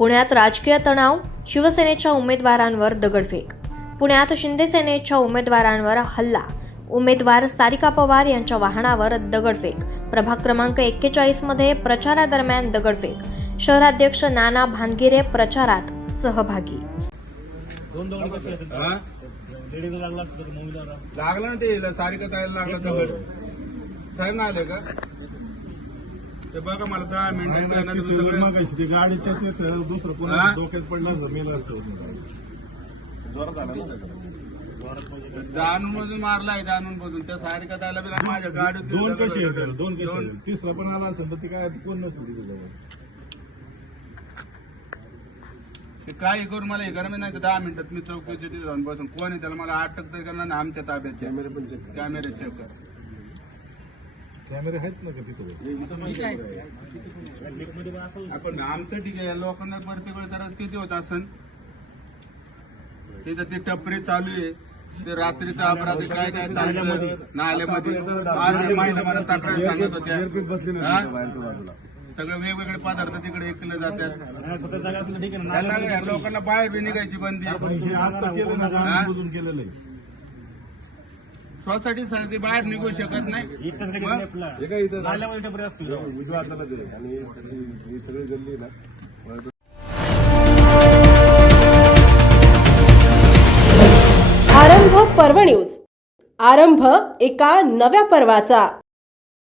पुण्यात राजकीय तणाव, शिवसेनेच्या उमेदवारांवर दगडफेक. पुण्यात शिंदे सेनेच्या उमेदवारांवर हल्ला, उमेदवार सारिका पवार यांच्या वाहनावर दगडफेक. प्रभाग क्रमांक 41 मध्ये प्रचारादरम्यान दगडफेक. शहराध्यक्ष नाना भानगिरे प्रचारात सहभागी. लागला ना ते सारिका ताईला लागला दगड. साहेब ना आले का ते बघा मला 10 मिनिटांची गाडीच्या दुसरं कोणा डोक्यात पडला जमेल असतो जाणून मधून मारलाय जाणून बघून त्या सारिका ताईला बी माझ्या गाडीत दोन कशी आहेत दोन कशी आहेत तिसरं पण आला असेल तर ती काय कोण नसेल तिथे ते काही करून मला हे करा नाही तर 10 मिनिटात मी चौकशी तिथे जाऊन बसून कोण आहे त्याला मला अटक तरी करणार ना. आमच्या ताब्यात कॅमेरे चेक कर. कॅमेरे आहेत ना का तिथे आपण आमचं ठीक आहे. लोकांना प्रत्येक तर किती होत असन तिथं ते टपरे चालू आहे. ते रात्रीचा अपराध काय काय चाललं नाल्यामध्ये. आज माहिती मला तक्रार सांगत होत्या. सगळे वेगवेगळे पदार्थ तिकडे ऐकले जातात. लोकांना बाहेर बी निघायची बंदी. केलेलं आहे सोसायटी साठी बाहेर निघू शकत नाही. आरंभ पर्व न्यूज. आरंभ एका नव्या पर्वाचा.